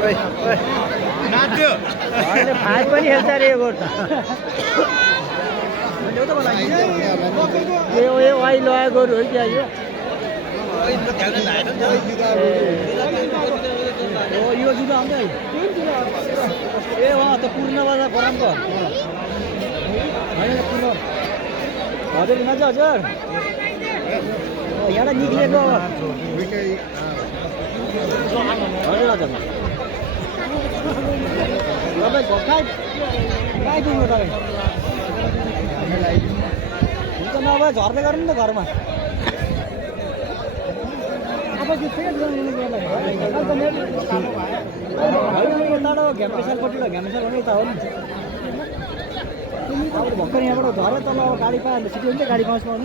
नाच्यो अहिले फाइट पनि खेल्छ अरे यो गोठ यो वाइ लगाएको गोरु हो क्या यो यो जुत्ता आउँदै ए उहाँ त पूर्ण बजार गरमको होइन पूर्ण हजुर हिँड्छ हजुर यहाँबाट निक्लिएको हजुर हजुर तपाईँ कहाँ पुग्नु तपाईँ हुन्छ नभए झर्दै गरौँ न त घरमा टाढो घ्याम्पेसालपट्टि घ्याम्पेसाल भने यता हो नि अब भर्खर यहाँबाट झऱ्यो तल अब गाडी पायो भने छिटो हुन्छ गाडी पाउँछ भने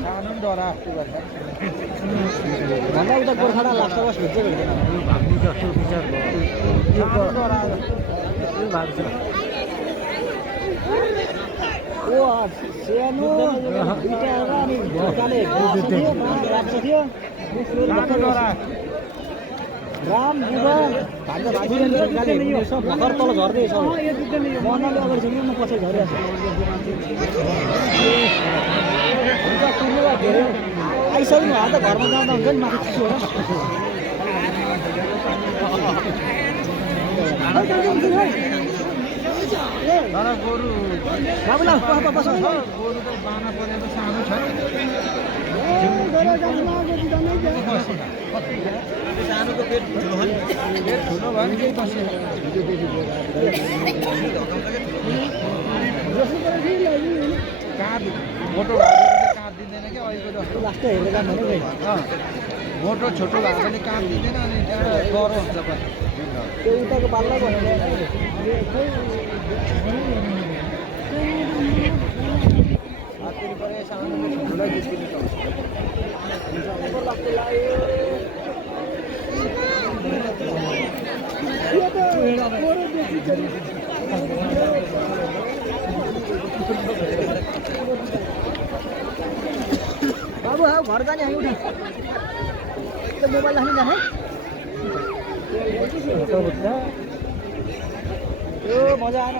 भन्दा उता गोर्खाडा लास्ट बस भेट्छ भेट्दैन ओ सानो दुईवटा अनि ढोकाले राख्छ थियो राम बुबा भर्खर तल झर्दैछ मनाले अगाडि छ म पछि झरिरहेको छु हुन्छ धेरै आइसक्नु भयो त घरमा जाँदा हुन्छ नि माथि चिसो गोरु बाबुला बस गोरु त बाना परेर सानो छ सानोको पेट ठुलो भयो नि केही बस्यो काँध मोटो भएको काँध दिँदैन क्या अहिलेको जस्तो लास्ट हेरेर जानु मोटो छोटो भएको पनि काँध दिँदैन अनि त्यहाँ डह्रो हुन्छ पनि त्यो उताको पाल्ला भनेर बाबु हाँ घर जाने है उठा तो मोबाइल राख्नु जाने यो मजा आएन